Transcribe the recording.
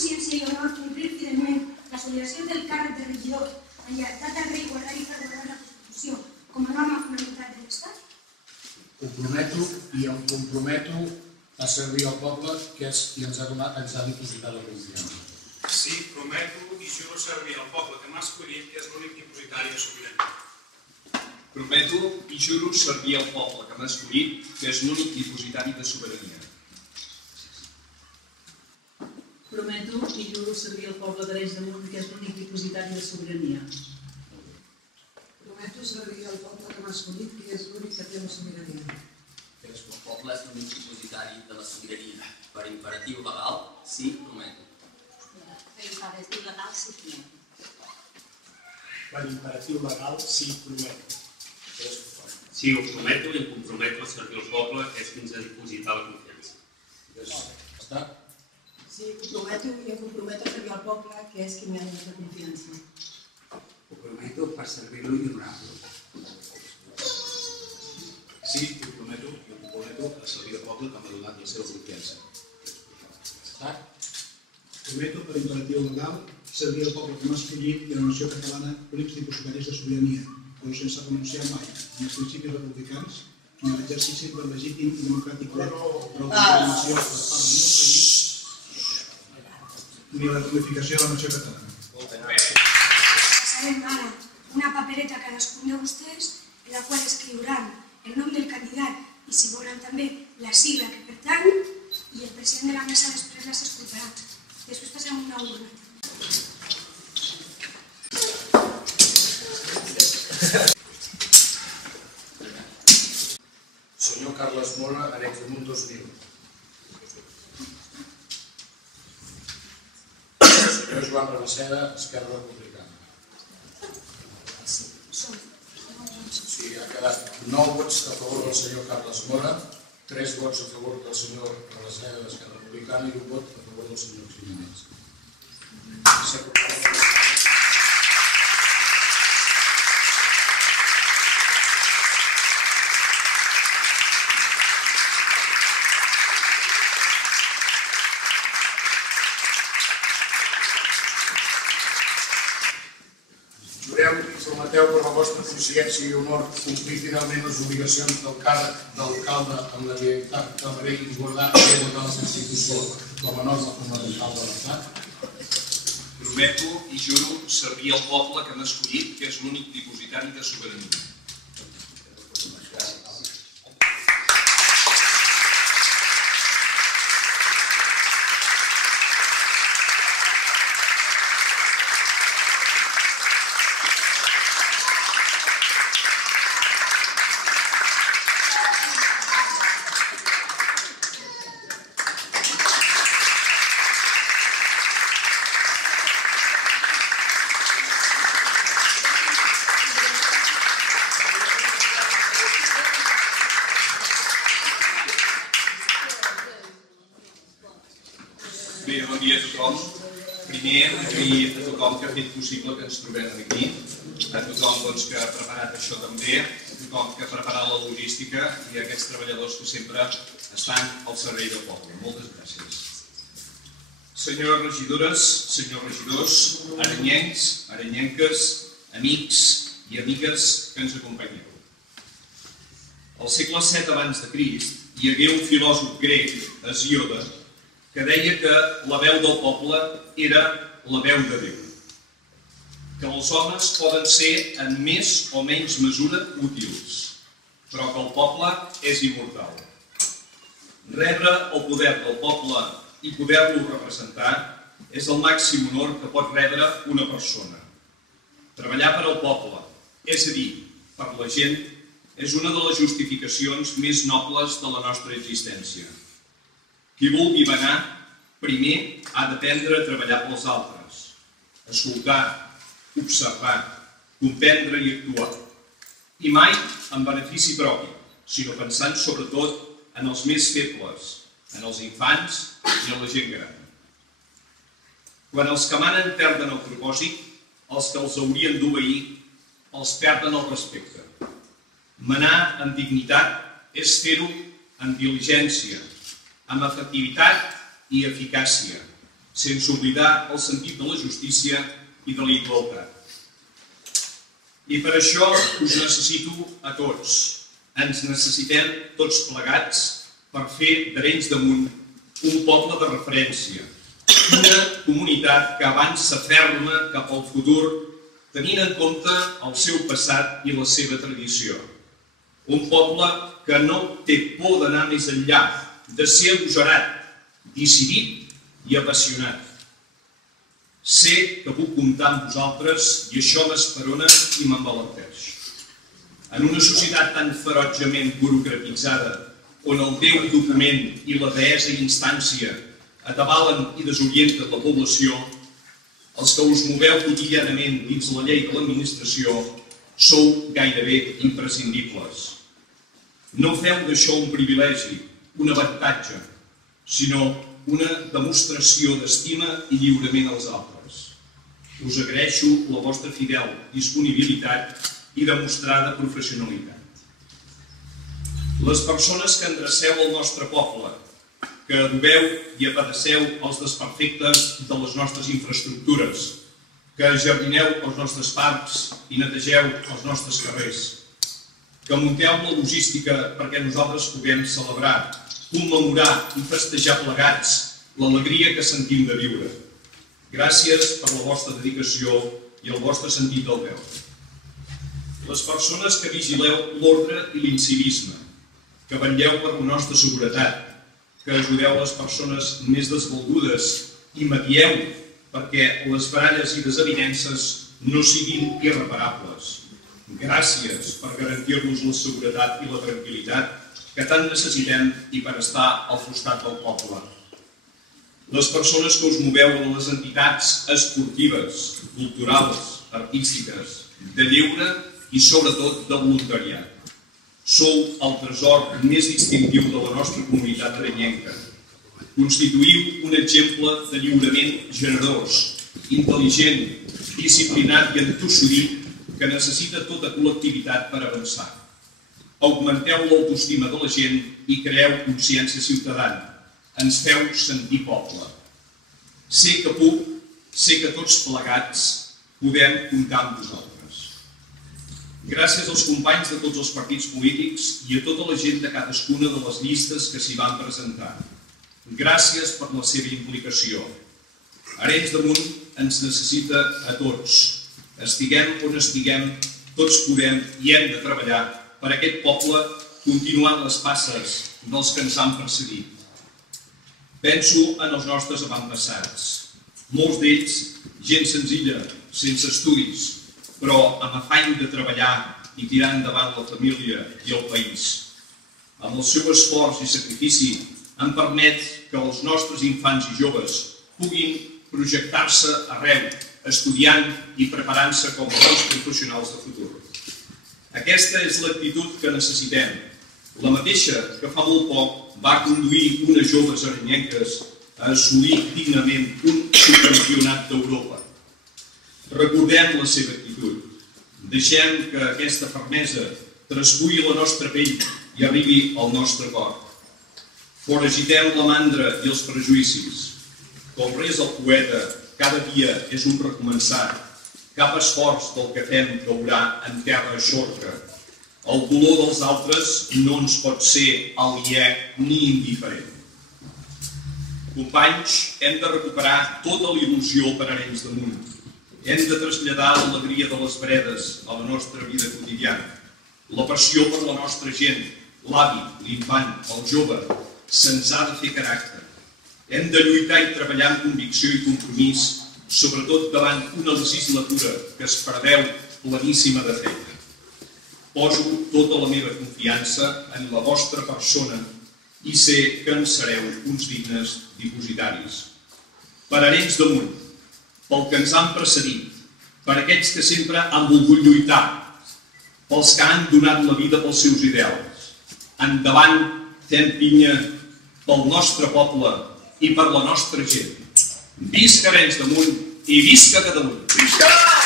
consciència i honor complir fidelment les obligacions del càrrec de regidor en lleialtat al rei, guardar i fer guardar la Constitució com a norma fonamental de l'Estat? Comprometo i em comprometo a servir al poble que és qui ens ha dipositat la confiança. Sí, prometo i juro servir al poble que m'ha escollit, que és l'únic dipositari de sobirania. Prometo i juro servir al poble que m'ha escollit, que és l'únic dipositari de sobirania. Prometo i juro servir al poble d'Arenys de Munt, que és l'únic dipositari de sobirania. Prometo servir al poble que m'ha escollit, que és l'únic que té la sobirania. Que el poble és l'únic dipositari de la sobirania. Per imperatiu legal, sí, prometo. Per imperatiu legal, sí, prometo. Per imperatiu legal, sí, prometo. Sí, ho prometo i em comprometo a servir al poble, que és qui ens ha dipositat la confiança. Està? Sí, ho prometo i em comprometo a servir al poble, que és qui m'ha donat la confiança. Ho prometo per servir-lo i honorar-lo. Sí, ho prometo i em comprometo a servir al poble que m'ha donat la seva confiança. Està? Prometo per imperatiu legal servir al poble que m'ha escollit i a la nació catalana únics dipositaris de sobirania, però sense renunciar mai ni als principis republicans ni a l'exercici del legítim i democràtic dret per l'autodeterminació per part del meu país ni a la unificació de la nació catalana. Passarem ara una papereta a cadascun de vostès en la qual escriuran el nom del candidat i si volen també la sigla que pertany i el president de la mesa després les escoltarà. Després passarem una urna. Senyor Carles Mora, Arenys de Munt 2000. Senyor Joan Rabaseda, Esquerra Republicana. Sí, ha quedat 9 vots a favor del senyor Carles Mora, 3 vots a favor del senyor Rabaseda d'Esquerra Republicana i 1 vot a favor del senyor Ximenez. Jureu i prometeu per la vostra consciència i honor complir finalment les obligacions del càrrec d'alcalde amb la lleialtat del rei i guardar la Constitució com a norma fonamental de l'Estat? Prometo i juro servir al poble que m'ha escollit, que és l'únic dipositari de sobirania. Bé, bon dia a tothom. Primer, agrair a tothom que ha fet possible que ens trobem aquí, a tothom que ha preparat això també, a tothom que ha preparat la logística i a aquests treballadors que sempre estan al servei del poble. Moltes gràcies. Senyores regidores, senyors regidors, arenyencs, arenyenques, amics i amigues que ens acompanyeu. Al segle VII abans de Crist hi hagué un filòsof grec, Hesíode, que deia que la veu del poble era la veu de Déu, que els homes poden ser en més o menys mesura útils, però que el poble és immortal. Rebre el poder del poble i poder-lo representar és el màxim honor que pot rebre una persona. Treballar per al poble, és a dir, per la gent, és una de les justificacions més nobles de la nostra existència. Qui vulgui manar, primer ha d'aprendre a treballar pels altres, escoltar, observar, comprendre i actuar. I mai en benefici propi, sinó pensant sobretot en els més febles, en els infants i en la gent gran. Quan els que manen perden el propòsit, els que els haurien d'obeir els perden el respecte. Manar amb dignitat és fer-ho amb diligència, amb efectivitat i eficàcia, sense oblidar el sentit de la justícia i de la igualtat. I per això us necessito a tots. Ens necessitem tots plegats per fer d'Arenys de Munt un poble de referència, una comunitat que avança ferma cap al futur tenint en compte el seu passat i la seva tradició. Un poble que no té por d'anar més enllà, de ser agosarat, decidit i apassionat. Sé que puc comptar amb vosaltres i això m'esperona i m'envalentés. En una societat tan ferotgement burocratitzada, on el Déu document i la deessa instància atabalen i desorienten la població, els que us moveu quotidianament dins la llei de l'administració sou gairebé imprescindibles. No feu d'això un privilegi, un avantatge, sinó una demostració d'estima i lliurament als altres. Us agraeixo la vostra fidel disponibilitat i demostrada professionalitat. Les persones que endreceu el nostre poble, que adobeu i apadeceu els desperfectes de les nostres infraestructures, que jardineu els nostres parcs i netegeu els nostres carrers, que munteu la logística perquè nosaltres puguem celebrar, commemorar i festejar plegats l'alegria que sentim de viure. Gràcies per la vostra dedicació i el vostre sentit del deure. Les persones que vigileu l'ordre i l'incivisme, que vetlleu per la nostra seguretat, que ajudeu les persones més desvalgudes i medieu perquè les baralles i desavinences no siguin irreparables. Gràcies per garantir-nos la seguretat i la tranquil·litat que tant necessitem i per estar al costat del poble. Les persones que us moveu en les entitats esportives, culturals, artístiques, de lleure i sobretot de voluntariat. Sou el tresor més distintiu de la nostra comunitat arenyenca. Constituïu un exemple de lliurament generós, intel·ligent, disciplinat i entossudit que necessita tota col·lectivitat per avançar. Augmenteu l'autoestima de la gent i creeu consciència ciutadana. Ens feu sentir poble. Sé que puc, sé que tots plegats podem comptar amb vosaltres. Gràcies als companys de tots els partits polítics i a tota la gent de cadascuna de les llistes que s'hi van presentar. Gràcies per la seva implicació. Arenys de Munt ens necessita a tots. Estiguem on estiguem, tots podem i hem de treballar per aquest poble continuant les passes dels que ens han precedit. Penso en els nostres avantpassats. Molts d'ells, gent senzilla, sense estudis, però amb afany de treballar i tirar endavant la família i el país. Amb el seu esforç i sacrifici han permet que els nostres infants i joves puguin projectar-se arreu, estudiant i preparant-se com bons professionals de futur. Aquesta és l'actitud que necessitem, la mateixa que fa molt poc va conduir unes joves arenyenques a assolir dignament un subcampionat d'Europa. Recordem la seva actitud. Deixem que aquesta fermesa traspuï la nostra pell i arribi al nostre cor. Foragitem la mandra i els prejuïcis. Com resa el poeta, cada dia és un recomençar. Cap esforç del que fem caurà en terra eixorca. El dolor dels altres no ens pot ser aliè ni indiferent. Companys, hem de recuperar tota la il·lusió per Arenys de Munt. Hem de traslladar l'alegria de les veredes a la nostra vida quotidiana. La passió per la nostra gent, l'avi, l'infant, el jove, se'ns ha de fer caràcter. Hem de lluitar i treballar amb convicció i compromís, sobretot davant una legislatura que es preveu pleníssima de feina. Poso tota la meva confiança en la vostra persona i sé que en sereu uns dignes dipositaris. Per Arenys de Munt, pel que ens han precedit, per aquells que sempre han volgut lluitar, pels que han donat la vida pels seus ideals. Endavant, fem pinya pel nostre poble i per la nostra gent. Visca Arenys de Munt i visca Catalunya! Visca!